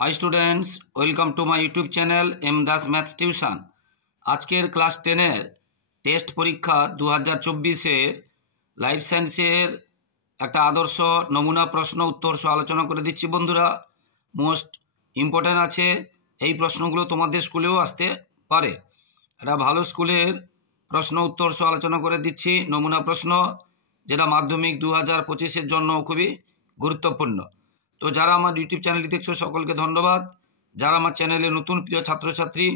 High students welcome to my YouTube channel M Das maths tuition. আজকের class 10-এর test পরীক্ষা 2024-এর লাইফ সায়েন্সের একটা আদর্শ নমুনা প্রশ্ন উত্তর সহ আলোচনা করে দিচ্ছি বন্ধুরা। মোস্ট ইম্পর্ট্যান্ট আছে, এই প্রশ্নগুলো তোমাদের স্কুলেও আসতে পারে। একটা ভালো স্কুলের প্রশ্ন উত্তর সহ আলোচনা করে দিচ্ছি নমুনা প্রশ্ন, যেটা মাধ্যমিক 2025-এর জন্য খুবই গুরুত্বপূর্ণ। তো যারা আমার ইউটিউব চ্যানেলটি দেখছো সকলকে ধন্যবাদ। যারা আমার চ্যানেলে নতুন প্রিয় ছাত্রছাত্রী,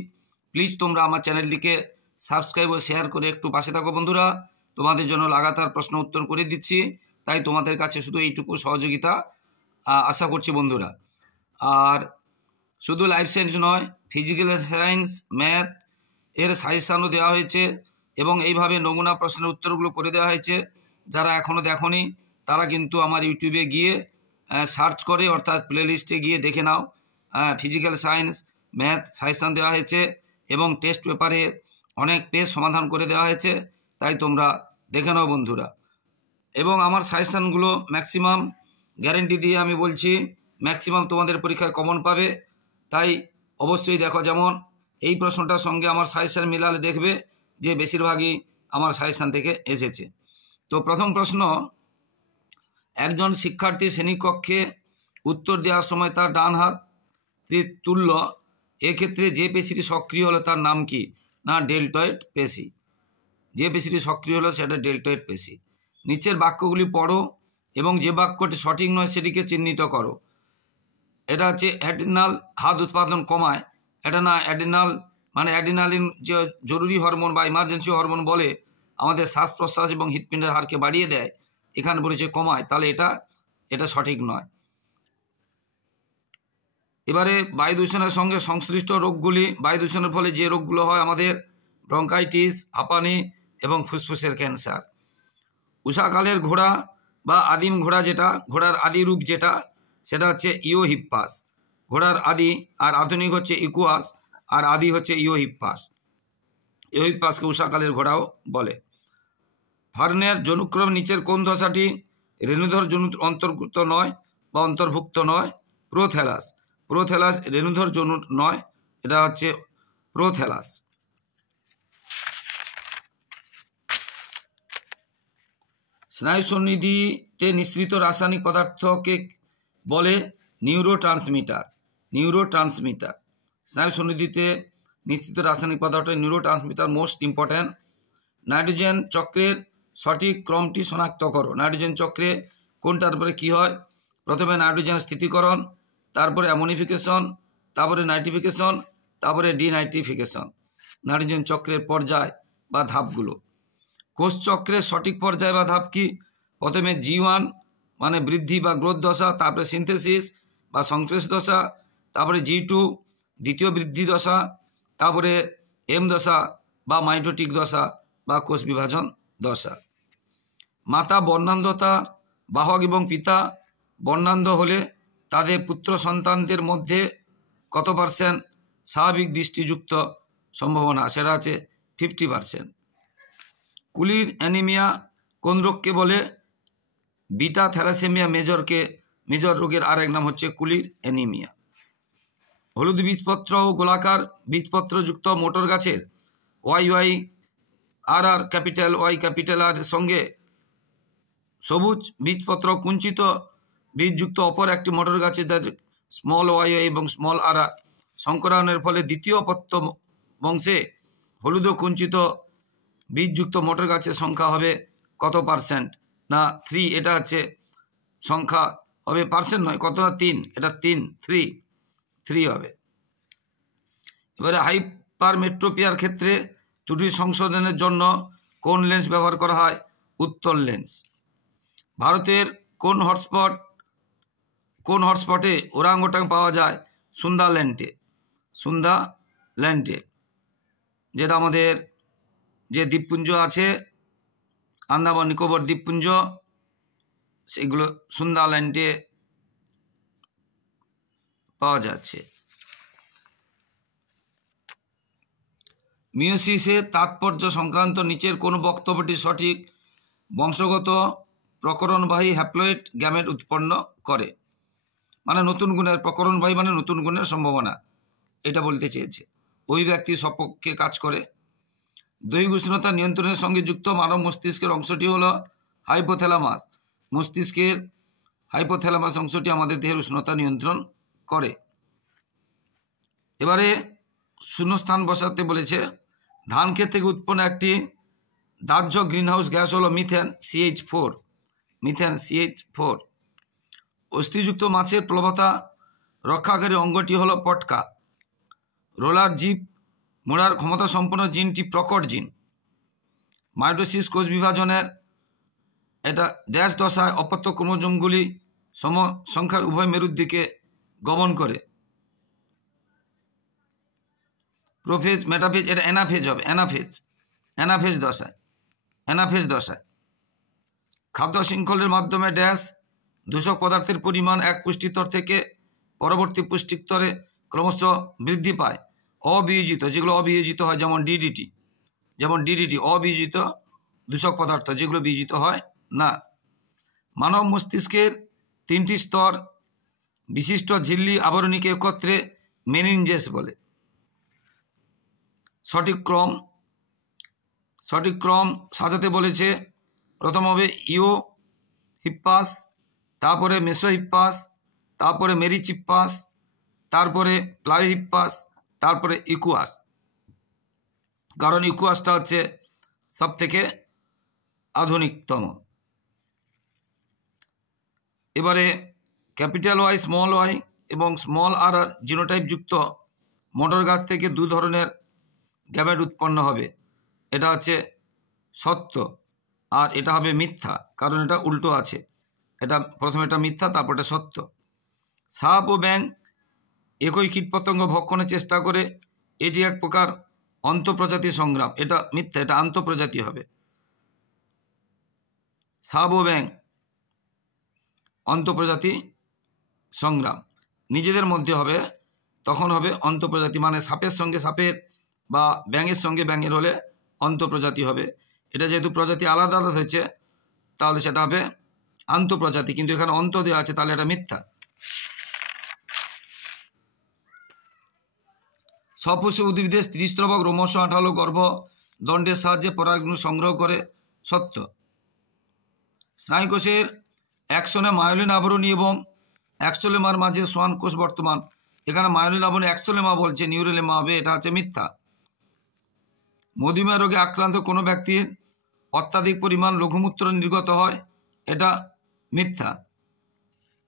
প্লিজ তোমরা আমার চ্যানেলটিকে সাবস্ক্রাইব ও শেয়ার করে একটু পাশে থাকো বন্ধুরা। তোমাদের জন্য লাগাতার প্রশ্ন উত্তর করে দিচ্ছি, তাই তোমাদের কাছে শুধু এইটুকু সহযোগিতা আশা করছি বন্ধুরা। আর শুধু লাইফ সায়েন্স নয়, ফিজিক্যাল সায়েন্স, ম্যাথ এর সাজেশানও দেওয়া হয়েছে এবং এইভাবে নমুনা প্রশ্নের উত্তরগুলো করে দেওয়া হয়েছে। যারা এখনও দেখোনি তারা কিন্তু আমার ইউটিউবে গিয়ে সার্চ করে, অর্থাৎ প্লেলিস্টে গিয়ে দেখে নাও। ফিজিক্যাল সায়েন্স, ম্যাথ সাজেশান দেওয়া হয়েছে এবং টেস্ট পেপারে অনেক পেজ সমাধান করে দেওয়া হয়েছে, তাই তোমরা দেখে নাও বন্ধুরা। এবং আমার সাজেশানগুলো ম্যাক্সিমাম গ্যারেন্টি দিয়ে আমি বলছি ম্যাক্সিমাম তোমাদের পরীক্ষায় কমন পাবে, তাই অবশ্যই দেখো। যেমন এই প্রশ্নটার সঙ্গে আমার সাজেশান মিলালে দেখবে যে বেশিরভাগই আমার সাজেশান থেকে এসেছে। তো প্রথম প্রশ্ন, একজন শিক্ষার্থী শ্রেণীকক্ষে উত্তর দেওয়ার সময় তার ডান হাত তুলল, এক্ষেত্রে যে পেশিটি সক্রিয় হলো তার নাম কি? না, ডেল্টয়েড পেশি। যে পেশিটি সক্রিয় হলো সেটা ডেল্টয়েড পেশি। নিচের বাক্যগুলি পড়ো এবং যে বাক্যটি সঠিক নয় সেটিকে চিহ্নিত করো। এটা হচ্ছে অ্যাড্রিনাল হাত উৎপাদন কমায়, এটা না। অ্যাড্রিনাল মানে অ্যাড্রিনালিন যে জরুরি হরমোন বা ইমার্জেন্সি হরমোন বলে, আমাদের শ্বাস প্রশ্বাস এবং হৃৎপিণ্ডের হারকে বাড়িয়ে দেয়, এখানে বলেছে কমায়, তাহলে এটা সঠিক নয়। এবারে বায়ু দূষণের সঙ্গে সংশ্লিষ্ট রোগগুলি, বায়ু দূষণের ফলে যে রোগগুলো হয় আমাদের ব্রঙ্কাইটিস, হাঁপানি এবং ফুসফুসের ক্যান্সার। উষাকালের ঘোড়া বা আদিম ঘোড়া, যেটা ঘোড়ার আদি রূপ যেটা, সেটা হচ্ছে ইওহিপ্পাস। ঘোড়ার আদি আর আধুনিক হচ্ছে ইকুয়াস, আর আদি হচ্ছে ইওহিপ্পাস। ইওহিপ্পাসকে উষাকালের ঘোড়াও বলে। ফার্নের জনুক্রম নিচের কোন দশাটি রেণুধর জনু অন্তর্ভুক্ত নয় বা অন্তর্ভুক্ত নয়? প্রোথ্যালাস। প্রোথ্যালাস রেণুধর জনু নয়, এটা হচ্ছে প্রোথ্যালাস। স্নায়ুসন্নিধিতে নিঃসৃত রাসায়নিক পদার্থকে বলে নিউরোট্রান্সমিটার। নিউরোট্রান্সমিটার স্নায়ুসন্নিধিতে নিঃসৃত রাসায়নিক পদার্থ নিউরোট্রান্সমিটার। Most important. নাইট্রোজেন চক্রের সঠিক ক্রমটি শনাক্ত করো। নাইট্রোজেন চক্রে কোনটার পরে কী হয়? প্রথমে নাইট্রোজেন স্থিতিকরণ, তারপরে অ্যামোনিফিকেশন, তারপরে নাইট্রিফিকেশন, তারপরে ডিনাইট্রিফিকেশন। নাইট্রোজেন চক্রের পর্যায় বা ধাপগুলো। কোষ চক্রের সঠিক পর্যায় বা ধাপ কি? প্রথমে G1 মানে বৃদ্ধি বা গ্রোথ দশা, তারপরে সিনথেসিস বা সংশ্লেষ দশা, তারপরে G2 দ্বিতীয় বৃদ্ধি দশা, তারপরে M দশা বা মাইটোটিক দশা বা কোষ বিভাজন দশা। মাতা বর্ণান্ধতা, বাহক এবং পিতা বর্ণান্ধ হলে তাদের পুত্র সন্তানদের মধ্যে কত % স্বাভাবিক দৃষ্টিযুক্ত সম্ভাবনা? সেটা আছে 50%। কুলির অ্যানিমিয়া কোন রোগকে বলে? বিটা থ্যালাসেমিয়া মেজর রোগের আরেক নাম হচ্ছে কুলির অ্যানিমিয়া। হলুদ বীজপত্র ও গোলাকার বীজপত্রযুক্ত মোটর গাছের YY capital Y capital R সঙ্গে সবুজ বীজপত্র কুঞ্চিত বীজযুক্ত অপর একটি মোটর গাছের স্মল ওয়াই এবং স্মল আর সংকরায়নের ফলে দ্বিতীয় পত্র বংশে হলুদ ও কুঞ্চিত বীজযুক্ত মোটর গাছের সংখ্যা হবে কত %? না 3। এটা হচ্ছে সংখ্যা হবে পার্সেন্ট নয়, কত না 3, এটা 3 হবে। এবারে হাইপারমেট্রোপিয়ার ক্ষেত্রে ত্রুটি সংশোধনের জন্য কোন লেন্স ব্যবহার করা হয়? উত্তল লেন্স। ভারতের কোন হটস্পটে ওরাংওটাং পাওয়া যায়? সুন্দারল্যান্ডে, যেটা আমাদের যে দ্বীপপুঞ্জ আছে আন্দামান নিকোবর দ্বীপপুঞ্জ, সেগুলো সুন্দারল্যান্ডে পাওয়া যাচ্ছে। মিয়োসিসের তাৎপর্য সংক্রান্ত নিচের কোন বক্তব্যটি সঠিক? বংশগত প্রকরণবাহী হ্যাপ্লয়েড গ্যামেট উৎপন্ন করে। মানে নতুন গুণের, প্রকরণবাহী মানে নতুন গুণের সম্ভাবনা, এটা বলতে চেয়েছে। ওই ব্যক্তি সপক্ষে কাজ করে। দৈহিক উষ্ণতা নিয়ন্ত্রণের সঙ্গে যুক্ত মানব মস্তিষ্কের অংশটি হলো হাইপোথ্যালামাস। মস্তিষ্কের হাইপোথ্যালামাস অংশটি আমাদের দেহের উষ্ণতা নিয়ন্ত্রণ করে। এবারে শূন্যস্থান বসাতে বলেছে। ধান ক্ষেত থেকে উৎপন্ন একটি দাহ্য গ্রিনহাউস গ্যাস হলো মিথেন CH4। Methane CH4। অস্থিযুক্ত মাছের প্লবতা রক্ষাকারী অঙ্গটি হলো পটকা। রোলার জিপ মোড়ার ক্ষমতা সম্পন্ন জিনটি প্রকট জিন। মাইটোসিস কোষ বিভাজনের এটা ড্যাশ দশায় অপত্য ক্রোমোজোমগুলি সম সংখ্যায় উভয় মেরুর দিকে গমন করে। প্রোফেজ মেটাফেজ এটা অ্যানাফেজ হবে, অ্যানাফেজ দশায়। খাদ্য শৃঙ্খলের মাধ্যমে ড্যাশ দূষক পদার্থের পরিমাণ এক পুষ্টিস্তর থেকে পরবর্তী পুষ্টিস্তরে ক্রমশ বৃদ্ধি পায়। অবিয়োজিত, যেগুলো অবিয়োজিত হয়, যেমন ডিডিটি অবিয়োজিত দূষক পদার্থ, যেগুলো বিয়োজিত হয় না। মানব মস্তিষ্কের 3টি স্তর বিশিষ্ট ঝিল্লি আবরণীকে একত্রে মেনিনজেস বলে। সঠিক ক্রম সাজাতে বলেছে। প্রথম হবে ইও হিপ্পাস, তারপরে মেসোহিপ্পাস, তারপরে মেরিচিপ্পাস, তারপরে প্লাইহিপ্পাস, তারপরে ইকুয়াস। কারণ ইকুয়াসটা হচ্ছে সব থেকে আধুনিকতম। এবারে ক্যাপিটাল ওয়াই, স্মল ওয়াই এবং স্মল আর জিনোটাইপ যুক্ত মটর গাছ থেকে 2 ধরনের গ্যামেট উৎপন্ন হবে। এটা হচ্ছে সত্য আর এটা হবে মিথ্যা, কারণ এটা উল্টো আছে। এটা প্রথমে এটা মিথ্যা, তারপর এটা সত্য। সাপ ও ব্যাঙ একই কীটপতঙ্গ ভক্ষণের চেষ্টা করে, এটি এক প্রকার অন্তঃপ্রজাতি সংগ্রাম। এটা মিথ্যা, এটা আন্তঃপ্রজাতি হবে। সাপ ও ব্যাঙ অন্তঃপ্রজাতি সংগ্রাম নিজেদের মধ্যে হবে, তখন হবে অন্তঃপ্রজাতি। মানে সাপের সঙ্গে সাপের বা ব্যাঙের সঙ্গে ব্যাঙের হলে অন্তঃপ্রজাতি হবে। এটা যেহেতু প্রজাতি আলাদা আলাদা হয়েছে, তাহলে সেটা হবে আন্তঃপ্রজাতি, কিন্তু এখানে অন্ত দেওয়া আছে, তাহলে এটা মিথ্যা। সপুষ্প উদ্ভিদের স্ত্রীস্ত্রবক রোমশ আঠালো গর্ভ দণ্ডের সাহায্যে পরাগরেণু সংগ্রহ করে, সত্য। স্নায়ুকোষের অ্যাক্সনে মায়োলিন আবরণী এবং অ্যাক্সোলেমার মাঝে সোয়ান কোষ বর্তমান। এখানে মায়োলিন আবরণী অ্যাক্সোলেমা বলছে, নিউরোলেমা হবে, এটা হচ্ছে মিথ্যা। মধুমেহ রোগে আক্রান্ত কোনো ব্যক্তির অত্যাধিক পরিমাণ লঘুমূত্র নির্গত হয়, এটা মিথ্যা।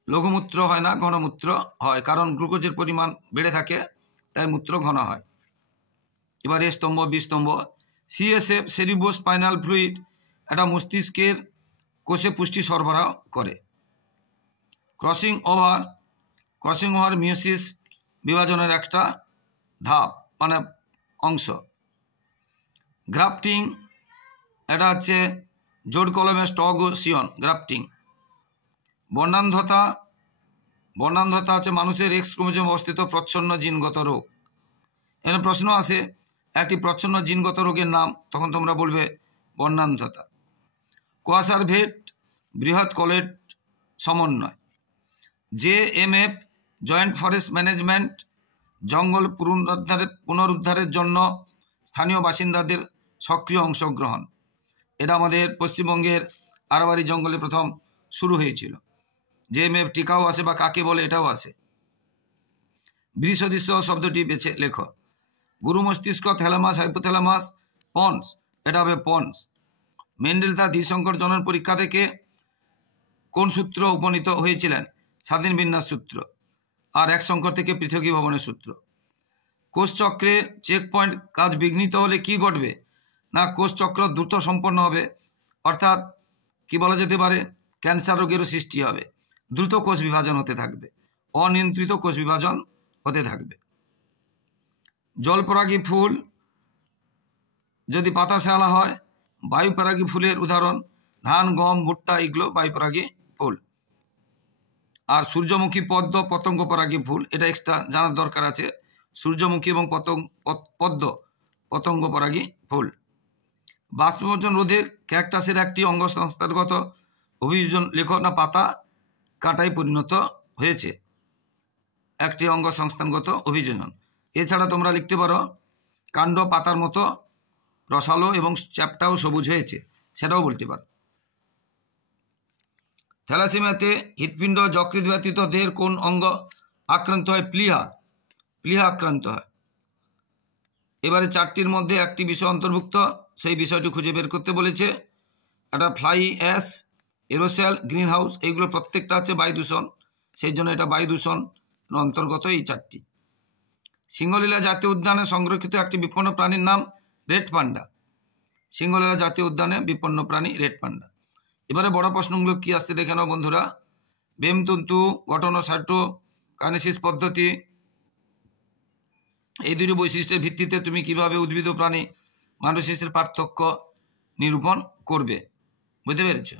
লঘুমূত্র হয় না, ঘনমূত্র হয়, কারণ গ্লুকোজের পরিমাণ বেড়ে থাকে, তাই মূত্র ঘন হয়। এবার এ স্তম্ভ, বি স্তম্ভ। CSF সেরিব্রো স্পাইনাল ফ্লুইড এটা মস্তিষ্কের কোষে পুষ্টি সরবরাহ করে। ক্রসিং ওভার মিওসিস বিভাজনের একটা ধাপ মানে অংশ। গ্রাফটিং এটা হচ্ছে জোড় কলমে স্টক ও সিয়ন, গ্রাফটিং। বর্ণান্ধতা হচ্ছে মানুষের X ক্রোমোজোমে অবস্থিত প্রচ্ছন্ন জিনগত রোগ। এখানে প্রশ্ন আসে একটি প্রচ্ছন্ন জিনগত রোগের নাম, তখন তোমরা বলবে বর্ণান্ধতা। কোয়াসার ভেট বৃহৎ কলেট সমন্বয়। JMF জয়েন্ট ফরেস্ট ম্যানেজমেন্ট জঙ্গল পুনরুদ্ধারের জন্য স্থানীয় বাসিন্দাদের সক্রিয় অংশগ্রহণ। এটা আমাদের পশ্চিমবঙ্গের আরাবারি জঙ্গলে প্রথম শুরু হয়েছিল। JMF টিকাও আসে বা কাকে বলে এটাও আসে। বৃষদৃশ্য শব্দটি বেছে লেখো। গুরু মস্তিষ্ক, থ্যালামাস, হাইপোথ্যালামাস, পন্স, এটা হবে পন্স। মেন্ডেল তার দ্বিসংকর জনন পরীক্ষা থেকে কোন সূত্র উপনীত হয়েছিলেন? স্বাধীন বিন্যাস সূত্র। আর এক সংকর থেকে পৃথকীভবনের সূত্র। কোষচক্রে চেক পয়েন্ট কাজ বিঘ্নিত হলে কি ঘটবে? না, কোষচক্র দ্রুত সম্পন্ন হবে, অর্থাৎ কি বলা যেতে পারে, ক্যান্সার রোগেরও সৃষ্টি হবে। দ্রুত কোষ বিভাজন হতে থাকবে, অনিয়ন্ত্রিত কোষ বিভাজন হতে থাকবে। জলপরাগী ফুল যদি পাতা শেয়ালা হয়, বায়ুপরাগী ফুলের উদাহরণ ধান, গম, ভুট্টা, এগুলো বায়ুপরাগী ফুল। আর সূর্যমুখী পদ্ম পতঙ্গ পরাগী ফুল, এটা এক্সট্রা জানার দরকার আছে। সূর্যমুখী এবং পদ্ম পতঙ্গ পরাগী ফুল। বাষ্পমোচন রোধে ক্যাকটাসের একটি অঙ্গসংস্থানগত অভিযোজন লেখ। না, পাতা কাটায় পরিণত হয়েছে। একটি অঙ্গ সংস্থানগত অভিযোজন। এছাড়া তোমরা লিখতে পারো কাণ্ড পাতার মতো রসালো এবং চ্যাপ্টাও সবুজ হয়েছে, সেটাও বলতে পারো। থ্যালাসেমিয়াতে হৃৎপিণ্ড যকৃৎ ব্যতীত দেহের কোন অঙ্গ আক্রান্ত হয়? প্লীহা আক্রান্ত হয়। এবারে 4টির মধ্যে একটি বিষয় অন্তর্ভুক্ত, সেই বিষয়টি খুঁজে বের করতে বলেছে। একটা fly ash, aerosol, green house, এইগুলো প্রত্যেকটা আছে বায়ু দূষণ, সেই জন্য এটা বায়ু দূষণ অন্তর্গত এই 4টি। সিংহলীলা জাতীয় উদ্যানে সংরক্ষিত একটি বিপন্ন প্রাণীর নাম রেড পান্ডা। সিংহলীলা জাতীয় উদ্যানে বিপন্ন প্রাণী রেড পান্ডা। এবারে বড় প্রশ্নগুলো কি আসছে দেখে নাও বন্ধুরা। বেমতন্তু গঠন ও সাইটোকাইনেসিস পদ্ধতি, এই দুটি বৈশিষ্ট্যের ভিত্তিতে তুমি কিভাবে উদ্ভিদ ও প্রাণী মাইটোসিসের পার্থক্য নিরূপণ করবে, বুঝতে পেরেছ?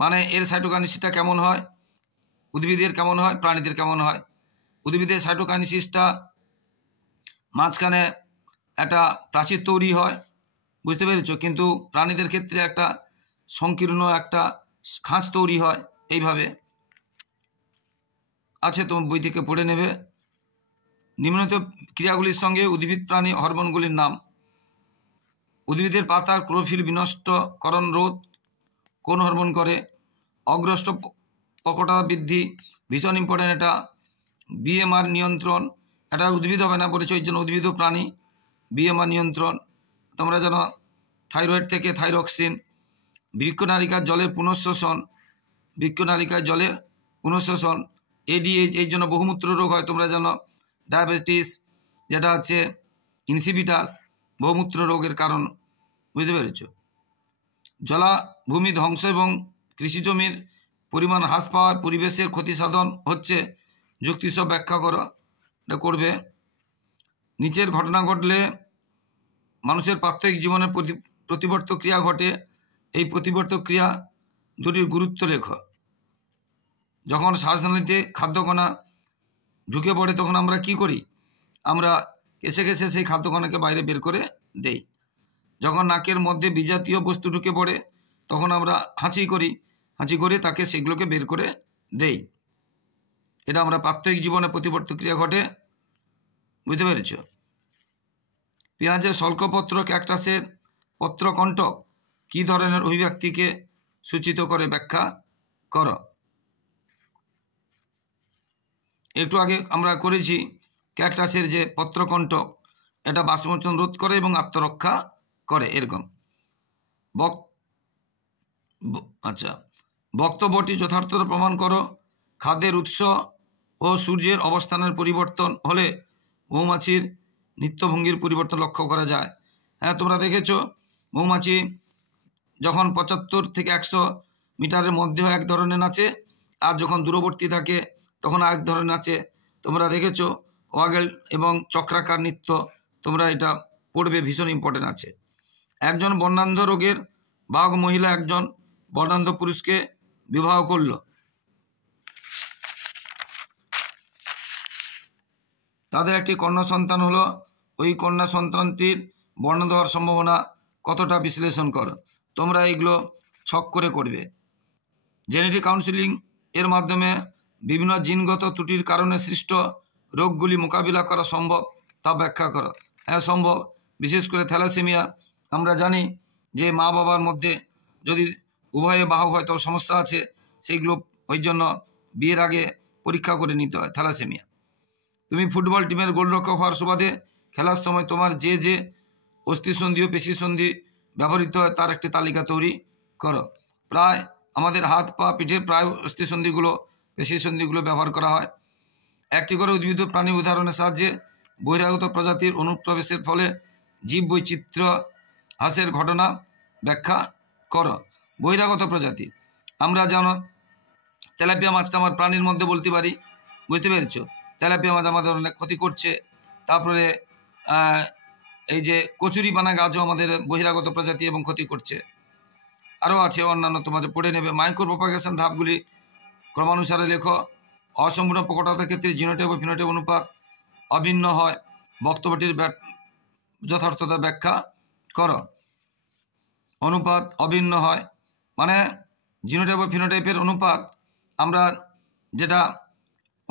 মানে এর সাইটোকাইনেসিসটা কেমন হয়, উদ্ভিদের কেমন হয়, প্রাণীদের কেমন হয়। উদ্ভিদের সাইটোকাইনেসিসটা মাঝখানে একটা প্রাচীর তৈরি হয়, বুঝতে পেরেছ, কিন্তু প্রাণীদের ক্ষেত্রে একটা সংকীর্ণ একটা খাঁজ তৈরি হয়। এইভাবে আছে, তোমার বই থেকে পড়ে নেবে। নিম্নলিখিত ক্রিয়াগুলির সঙ্গে উদ্ভিদ প্রাণী হরমোনগুলির নাম। উদ্ভিদের পাতার ক্লোরোফিল বিনষ্টকরণ রোধ কোন হরমোন করে? অগ্রষ্ট প্রকটতা বৃদ্ধি, ভীষণ ইম্পর্টেন্ট এটা। বিএমআর নিয়ন্ত্রণ, এটা উদ্ভিদ হবে না বলেছে, ওই জন্য উদ্ভিদ ও প্রাণী। বিএমআর নিয়ন্ত্রণ তোমরা জানো, থাইরয়েড থেকে থাইরক্সিন। বৃক্কনালিকার জলের পুনঃশোষণ, বৃক্কনালিকায় জলের পুনঃশোষণ। এডিএইচ, এই জন্য বহুমূত্র রোগ হয়, তোমরা জানো। ডায়াবেটিস, যেটা হচ্ছে ইনসিপিটাস, বহুমূত্র রোগের কারণ, বুঝতে পেরেছ। জলাভূমি ধ্বংস এবং কৃষিজমির পরিমাণ হ্রাস পাওয়ার পরিবেশের ক্ষতি সাধন হচ্ছে, যুক্তিসহ ব্যাখ্যা করো, এটা করবে। নিচের ঘটনা ঘটলে মানুষের প্রাত্যহিক জীবনের প্রতিবর্তক ক্রিয়া ঘটে, এই প্রতিবর্তক ক্রিয়া দুটির গুরুত্ব লেখো। যখন শ্বাসনালীতে খাদ্যকণা ঢুকে পড়ে তখন আমরা কি করি? আমরা কেসে কেসে সেই খাদ্যকণাকে বাইরে বের করে দেই। যখন নাকের মধ্যে বিজাতীয় বস্তু ঢুকে পড়ে তখন আমরা হাঁচি করি, হাঁচি করে তাকে সেগুলোকে বের করে দেই। এটা আমরা প্রাত্যহিক জীবনে প্রতিবর্তক ক্রিয়া ঘটে, বুঝতে পেরেছ। পেঁয়াজের শল্কপত্র ক্যাকটাসের পত্রকণ্টক কী ধরনের অভিব্যক্তিকে সূচিত করে? ব্যাখ্যা করো। একটু আগে আমরা করেছি ক্যাকটাসের যে পত্রকণ্টক, এটা বাষ্পমোচন রোধ করে এবং আত্মরক্ষা করে, এরকম। আচ্ছা, বক্তব্যটি যথার্থতা প্রমাণ করো। খাদ্যের উৎস ও সূর্যের অবস্থানের পরিবর্তন হলে মৌমাছির নিত্যভঙ্গির পরিবর্তন লক্ষ্য করা যায়। হ্যাঁ, তোমরা দেখেছো মৌমাছি যখন 75 থেকে 100 মিটারের মধ্যে এক ধরনের নাচে, আর যখন দূরবর্তী থাকে তখন আরেক ধরনের নাচে। তোমরা দেখেছো ওয়াগেল এবং চক্রাকার নৃত্য, তোমরা এটা পড়বে, ভীষণ ইম্পর্টেন্ট আছে। একজন বর্ণান্ধ রোগের বাহক মহিলা একজন বর্ণান্ধ পুরুষকে বিবাহ করল। তাদের একটি কন্যা সন্তান হলো, ওই কন্যা সন্তানটির বর্ণান্ধ হওয়ার সম্ভাবনা কতটা বিশ্লেষণ করো। তোমরা এইগুলো ছক করে করবে। জেনেটিক কাউন্সিলিং এর মাধ্যমে বিভিন্ন জিনগত ত্রুটির কারণে সৃষ্ট রোগগুলি মোকাবিলা করা সম্ভব, তা ব্যাখ্যা করো। হ্যাঁ, সম্ভব। বিশেষ করে থ্যালাসেমিয়া, আমরা জানি যে মা বাবার মধ্যে যদি উভয়ে বাহক হয় তো সমস্যা আছে, সেইগুলো ওই জন্য বিয়ের আগে পরীক্ষা করে নিতে হয় থ্যালাসেমিয়া। তুমি ফুটবল টিমের গোলরক্ষক হওয়ার সুবাদে খেলার সময় তোমার যে যে অস্থিসন্ধি ও পেশিসন্ধি ব্যবহৃত হয় তার একটি তালিকা তৈরি করো। প্রায় আমাদের হাত পা পিঠের প্রায় অস্থিসন্ধিগুলো পেশিসন্ধিগুলো ব্যবহার করা হয়। একটি করে উদ্ভিদ প্রাণী উদাহরণের সাহায্যে বহিরাগত প্রজাতির অনুপ্রবেশের ফলে জীব বৈচিত্র্য হ্রাসের ঘটনা ব্যাখ্যা করো। বহিরাগত প্রজাতি, আমরা যেন তেলাপিয়া মাছটা আমার প্রাণীর মধ্যে বলতে পারি, বুঝতে পেরেছ। তেলাপিয়া মাছ আমাদের অনেক ক্ষতি করছে। তারপরে এই যে কচুরিপানা গাছও আমাদের বহিরাগত প্রজাতি এবং ক্ষতি করছে। আরও আছে অন্যান্য, তোমাদের পড়ে নেবে। মাইক্রো প্রপাগেশন ধাপগুলি ক্রমানুসারে লেখো। অসম্পূর্ণ প্রকটতার ক্ষেত্রে জিনোটাইপ ও ফিনোটাইপ অনুপাত অভিন্ন হয়, বক্তব্যটির যথার্থতা ব্যাখ্যা করো। অনুপাত অভিন্ন হয় মানে জিনোটাইপ ও ফিনোটাইপের অনুপাত আমরা যেটা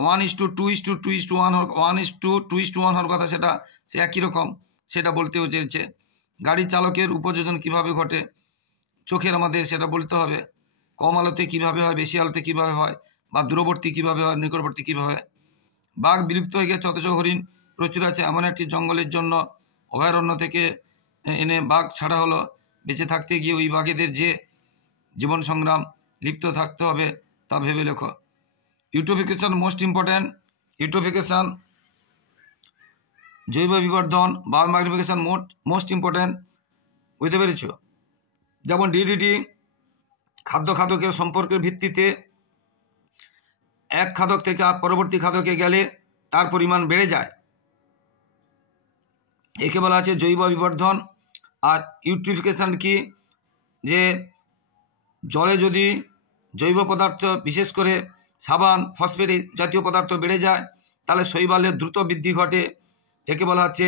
1:2:2:1 1:2:1 হওয়ার কথা, সেটা সে একই রকম, সেটা বলতেও চেয়েছে। গাড়ি চালকের উপযোজন কিভাবে ঘটে, চোখের আমাদের সেটা বলতে হবে। কম আলোতে কিভাবে হয়, বেশি আলোতে কিভাবে হয়, বা দূরবর্তী কিভাবে হয়, নিকটবর্তী কিভাবে হয়। বাঘ বিলুপ্ত হয়ে গেছে অথচ হরিণ প্রচুর আছে, এমন একটি জঙ্গলের জন্য অভয়ারণ্য থেকে এনে বাঘ ছাড়া হলো। বেঁচে থাকতে গিয়ে ওই বাঘেদের যে জীবন সংগ্রাম লিপ্ত থাকতে হবে তা ভেবে লেখো। Eutrophication most important. ইউট্রোফিকেশন, জৈব বিবর্ধন, বায়োমাগ্নিফিকেশন মোস্ট ইম্পর্ট্যান্ট। বুঝতে পেরেছ? যেমন ডিডিটি খাদ্যের সম্পর্কের ভিত্তিতে এক খাদক থেকে পরবর্তী খাদকে গেলে তার পরিমাণ বেড়ে যায়, একে বলা আছে জৈব বিবর্ধন। আর ইউট্রিফিকেশন কি, যে জলে যদি জৈব পদার্থ বিশেষ করে সাবান, ফসফেট জাতীয় পদার্থ বেড়ে যায় তাহলে শৈবালের দ্রুত বৃদ্ধি ঘটে, একে বলা হচ্ছে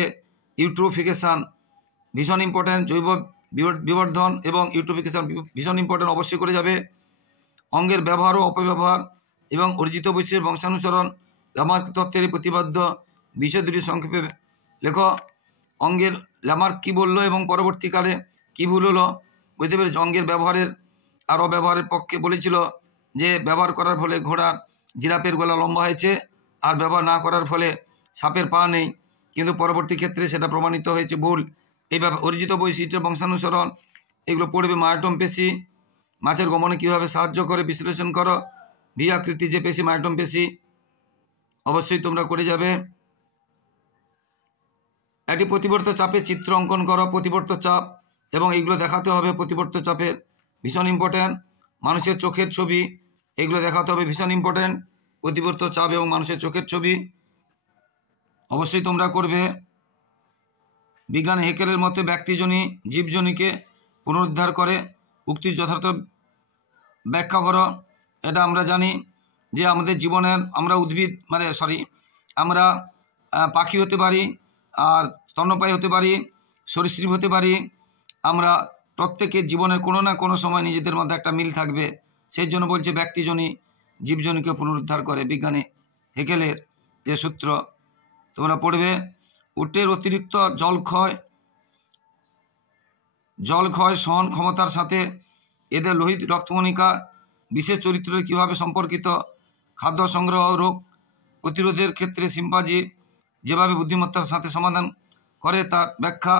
ইউট্রোফিকেশান। ভীষণ ইম্পর্ট্যান্ট জৈব বিবর্ধন এবং ইউট্রোফিকেশান ভীষণ ইম্পর্ট্যান্ট, অবশ্যই করে যাবে। অঙ্গের ব্যবহার ও অপব্যবহার এবং অর্জিত বৈশিষ্ট্যের বংশানুসরণ ল্যামার্ক তত্ত্বের প্রতিপাদ্য বিষয় দুটি সংক্ষেপে লেখো। অঙ্গের ল্যামার্ক কী বললো এবং পরবর্তীকালে কী ভুল হলো বুঝতে পেরেছ? অঙ্গের ব্যবহারের আর অব্যবহারের পক্ষে বলেছিল যে ব্যবহার করার ফলে ঘোড়ার জিরাফের গলা লম্বা হয়েছে, আর ব্যবহার না করার ফলে সাপের পা নেই, কিন্তু পরবর্তী ক্ষেত্রে সেটা প্রমাণিত হয়েছে ভুল। এইভাবে অর্জিত বৈশিষ্ট্যের বংশানুসরণ এগুলো পড়বে। মায়োটম পেশি মাছের গমনে কীভাবে সাহায্য করে বিশ্লেষণ করো। ভি আকৃতি যে পেশি, মায়োটম পেশি, অবশ্যই তোমরা করে যাবে। একটি প্রতিবর্ত চাপের চিত্র অঙ্কন করো। প্রতিবর্ত চাপ এবং এইগুলো দেখাতে হবে। প্রতিবর্ত চাপের ভীষণ ইম্পর্ট্যান্ট। মানুষের চোখের ছবি এগুলো দেখাতে হবে, ভীষণ ইম্পর্ট্যান্ট। প্রতিবর্ত চাপ এবং মানুষের চোখের ছবি অবশ্যই তোমরা করবে। বিজ্ঞান হেকেলের মতে ব্যক্তিজনী জীবজনীকে পুনরুদ্ধার করে, উক্তির যথার্থ ব্যাখ্যা করো। এটা আমরা জানি যে আমাদের জীবনের আমরা উদ্ভিদ আমরা পাখি হতে পারি, আর স্তন্যপায়ী হতে পারি, সরীসৃপ হতে পারি। আমরা প্রত্যেকের জীবনের কোনো না কোনো সময় নিজেদের মধ্যে একটা মিল থাকবে, সেই জন্য বলছে ব্যক্তিজনী জীবজনীকে পুনরুদ্ধার করে। বিজ্ঞানী হেকেলের যে সূত্র তোমরা পড়বে। উটের অতিরিক্ত জলক্ষয় সহন ক্ষমতার সাথে এদের লোহিত রক্তকণিকা বিশেষ চরিত্রের কীভাবে সম্পর্কিত। খাদ্য সংগ্রহ রোগ প্রতিরোধের ক্ষেত্রে শিম্পাঞ্জি যেভাবে বুদ্ধিমত্তার সাথে সমাধান করে তার ব্যাখ্যা।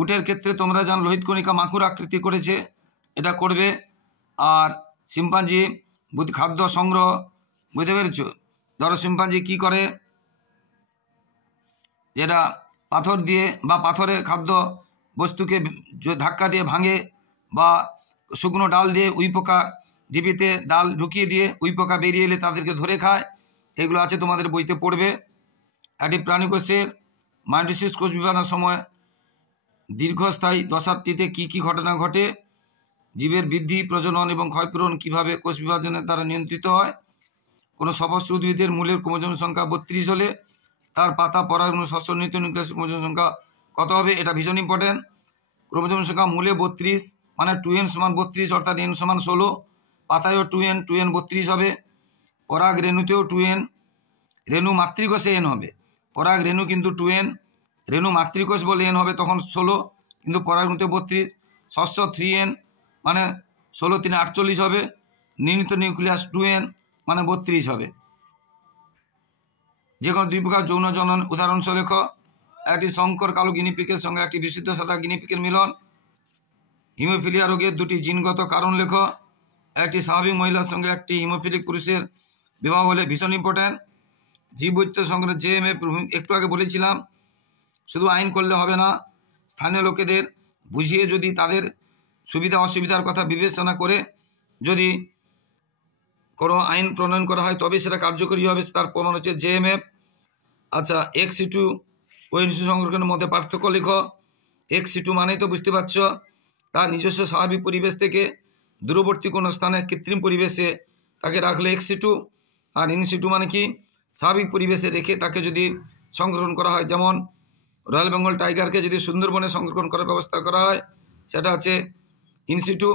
উটের ক্ষেত্রে তোমরা জান লোহিত কণিকা মাকুর আকৃতি করেছে, এটা করবে। আর শিম্পাঞ্জি খাদ্য সংগ্রহ, বুঝতে পেরেছ? ধরো শিম্পাঞ্জি কী করে, যেটা পাথর দিয়ে বা পাথরে খাদ্য বস্তুকে ধাক্কা দিয়ে ভাঙে, বা শুকনো ডাল দিয়ে উইপোকা ঢিপিতে ডাল ঢুকিয়ে দিয়ে উইপোকা বেরিয়ে এলে তাদেরকে ধরে খায়, এগুলো আছে তোমাদের বইতে পড়বে। একটি প্রাণীকোষের মাইটোসিস কোষ বিভাজনের সময় দীর্ঘস্থায়ী দশাটিতে কী কী ঘটনা ঘটে। জীবের বৃদ্ধি, প্রজনন এবং ক্ষয়পূরণ কীভাবে কোষ বিভাজনের দ্বারা নিয়ন্ত্রিত হয়। কোনো সপস্য উদ্ভিদের মূলের ক্রোমোজোম সংখ্যা 32 হলে তার পাতা পরাগণ শস্য নিউক্লিয়াস ক্রোমোজোম সংখ্যা কত হবে, এটা ভীষণ ইম্পর্টেন্ট। ক্রোমোজোম সংখ্যা মূলে 32 মানে 2n = 32, অর্থাৎ n = 16। পাতায়ও 2n 32 হবে। পরাগ রেণুতেও 2n, রেণু মাতৃকোষে n হবে। পরাগ রেণু কিন্তু 2n, রেণু মাতৃকোষ বলে n হবে তখন 16, কিন্তু পরাগ রেণুতে 32। শস্য 3n মানে 16 × 3 = 48 হবে। নির্মিত নিউক্লিয়াস 2n মানে 32 হবে। যে কোনো দুই প্রকার যৌন জনন উদাহরণ লেখ। একটি শঙ্কর কালো গিনিপিকের সঙ্গে একটি বিশুদ্ধ সাদা গিনিপিকের মিলন। হিমোফিলিয়া রোগের দুটি জিনগত কারণ লেখ। একটি স্বাভাবিক মহিলার সঙ্গে একটি হিমোফিলিক পুরুষের বিবাহ হলে, ভীষণ ইম্পর্ট্যান্ট। জীববৈচিত্র্য সংগ্রহ JMF একটু আগে বলেছিলাম। শুধু আইন করলে হবে না, স্থানীয় লোকেদের বুঝিয়ে যদি তাদের সুবিধা অসুবিধার কথা বিবেচনা করে যদি কোনো আইন প্রণয়ন করা হয় তবে সেটা কার্যকরী হবে, তার প্রমাণ হচ্ছে JMF। আচ্ছা, ex situ O in situ সংরক্ষণের মধ্যে পার্থক্য লেখো। ex situ মানেই তো বুঝতে পারছ তার নিজস্ব স্বাভাবিক পরিবেশ থেকে দূরবর্তী কোনো স্থানে কৃত্রিম পরিবেশে তাকে রাখলে ex situ। R in situ মানে কি, স্বাভাবিক পরিবেশে রেখে তাকে যদি সংরক্ষণ করা হয়, যেমন রয়্যাল বেঙ্গল টাইগারকে যদি সুন্দরবনে সংরক্ষণ করার ব্যবস্থা করা হয় সেটা হচ্ছে in situ।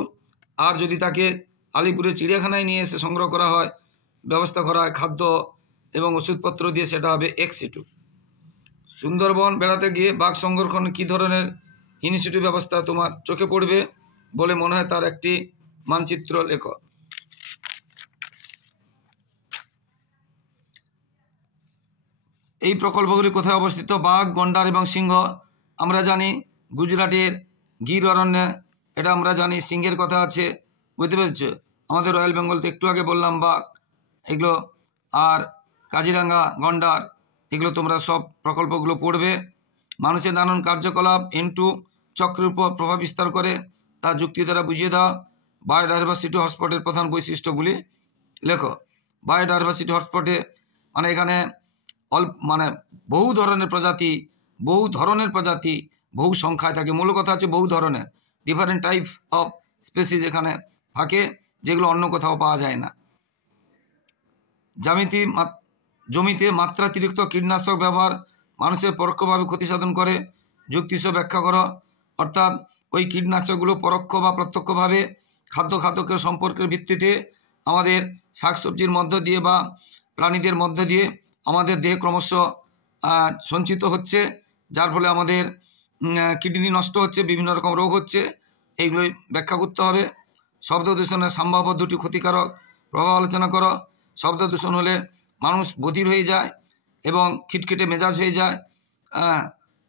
আর যদি তাকে আলিপুরের চিড়িয়াখানায় নিয়ে এসে সংগ্রহ করা হয় ব্যবস্থা করা হয় খাদ্য এবং ওষুধপত্র দিয়ে, সেটা হবে XC2। সুন্দরবন বেড়াতে গিয়ে বাঘ সংরক্ষণ কী ধরনের ইনিশিয়েটিভ ব্যবস্থা তোমার চোখে পড়বে বলে মনে হয় তার একটি মানচিত্র লেখো। এই প্রকল্পগুলি কোথায় অবস্থিত? বাঘ, গন্ডার এবং সিংহ আমরা জানি গুজরাটের গির অরণ্যে, এটা আমরা জানি। সিংহের কথা আছে, বুঝতে পেরেছ? আমাদের রয়্যাল বেঙ্গলতে একটু আগে বললাম বাঘ, এগুলো। আর কাজিরাঙ্গা, গন্ডার, এগুলো তোমরা সব প্রকল্পগুলো পড়বে। মানুষের নানান কার্যকলাপ N2 চক্রের উপর প্রভাব বিস্তার করে, তা যুক্তি দ্বারা বুঝিয়ে দাও। বায়োডাইভার্সিটি হটস্পটের প্রধান বৈশিষ্ট্যগুলি লেখো। বায়োডাইভার্সিটি হটস্পটে মানে এখানে বহু ধরনের প্রজাতি, বহু সংখ্যায় থাকে। মূল কথা হচ্ছে বহু ধরনের, ডিফারেন্ট টাইপ অফ স্পেসিস এখানে থাকে, যেগুলো অন্য কোথাও পাওয়া যায় না। জমিতে মাত্রাতিরিক্ত কীটনাশক ব্যবহার মানুষের পরোক্ষভাবে ক্ষতি সাধন করে, যুক্তিসহ ব্যাখ্যা করো। অর্থাৎ ওই কীটনাশকগুলো পরোক্ষ বা প্রত্যক্ষভাবে খাদ্যের সম্পর্কের ভিত্তিতে আমাদের শাকসবজির মধ্য দিয়ে বা প্রাণীদের মধ্য দিয়ে আমাদের দেহে ক্রমশ সঞ্চিত হচ্ছে, যার ফলে আমাদের কিডনি নষ্ট হচ্ছে, বিভিন্ন রকম রোগ হচ্ছে। এইগুলোই ব্যাখ্যা করতে হবে। শব্দ দূষণের সম্ভাব্য দুটি ক্ষতিকারক প্রভাব আলোচনা করো। শব্দ দূষণ হলে মানুষ বধির হয়ে যায় এবং খিটখিটে মেজাজ হয়ে যায়।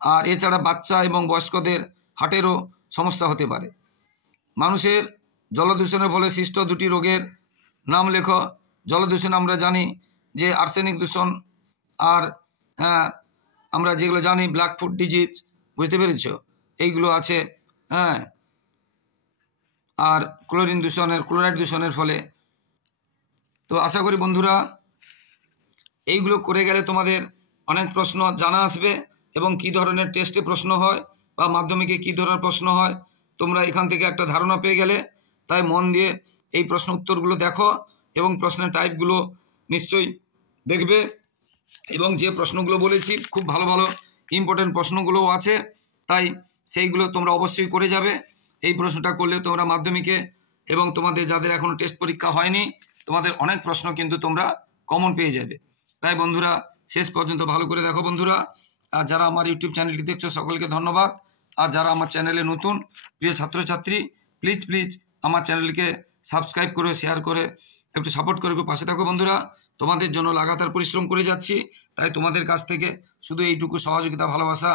আর এছাড়া বাচ্চা এবং বয়স্কদের হার্টেরও সমস্যা হতে পারে। মানুষের জলদূষণের ফলে সৃষ্ট দুটি রোগের নাম লেখো। জলদূষণ আমরা জানি যে আর্সেনিক দূষণ, আর আমরা যেগুলো জানি ব্ল্যাক ফুট ডিজিজ, বুঝতে পেরেছ? এইগুলো আছে। আর ক্লোরাইড দূষণের ফলে। তো আশা করি বন্ধুরা এইগুলো করে গেলে তোমাদের অনেক প্রশ্ন জানা আসবে, এবং কি ধরনের টেস্টে প্রশ্ন হয় বা মাধ্যমিকে কি ধরনের প্রশ্ন হয় তোমরা এখান থেকে একটা ধারণা পেয়ে গেলে। তাই মন দিয়ে এই প্রশ্ন উত্তরগুলো দেখো এবং প্রশ্নের টাইপগুলো নিশ্চয়ই দেখবে। এবং যে প্রশ্নগুলো বলেছি খুব ভালো ভালো ইম্পর্টেন্ট প্রশ্নগুলোও আছে, তাই সেইগুলো তোমরা অবশ্যই করে যাবে। এই প্রশ্নটা করলে তোমরা মাধ্যমিকে এবং তোমাদের যাদের এখনও টেস্ট পরীক্ষা হয়নি, তোমাদের অনেক প্রশ্ন কিন্তু তোমরা কমন পেয়ে যাবে। তাই বন্ধুরা শেষ পর্যন্ত ভালো করে দেখো বন্ধুরা। আর যারা আমার ইউটিউব চ্যানেলটি দেখছো সকলকে ধন্যবাদ। আর যারা আমার চ্যানেলে নতুন প্রিয় ছাত্রছাত্রী, প্লিজ আমার চ্যানেলকে সাবস্ক্রাইব করে শেয়ার করে একটু সাপোর্ট করে পাশে থাকো বন্ধুরা। তোমাদের জন্য লাগাতার পরিশ্রম করে যাচ্ছি, তাই তোমাদের কাছ থেকে শুধু এইটুকু সহযোগিতা ভালোবাসা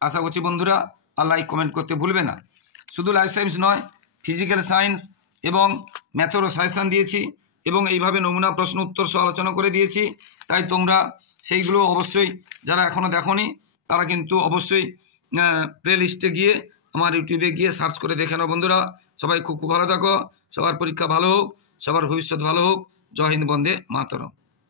আশা করছি বন্ধুরা। আর লাইক কমেন্ট করতে ভুলবে না। শুধু লাইফ সায়েন্স নয়, ফিজিক্যাল সায়েন্স এবং ম্যাথেরও সাজেশান দিয়েছি, এবং এইভাবে নমুনা প্রশ্ন উত্তর সহ আলোচনা করে দিয়েছি। তাই তোমরা সেইগুলো অবশ্যই যারা এখনও দেখোনি তারা কিন্তু অবশ্যই প্লে লিস্টে গিয়ে আমার ইউটিউবে গিয়ে সার্চ করে দেখে নাও বন্ধুরা। সবাই খুব ভালো থাকো, সবার পরীক্ষা ভালো হোক, সবার ভবিষ্যৎ ভালো হোক। জয় হিন্দ, বন্দে মাতরম।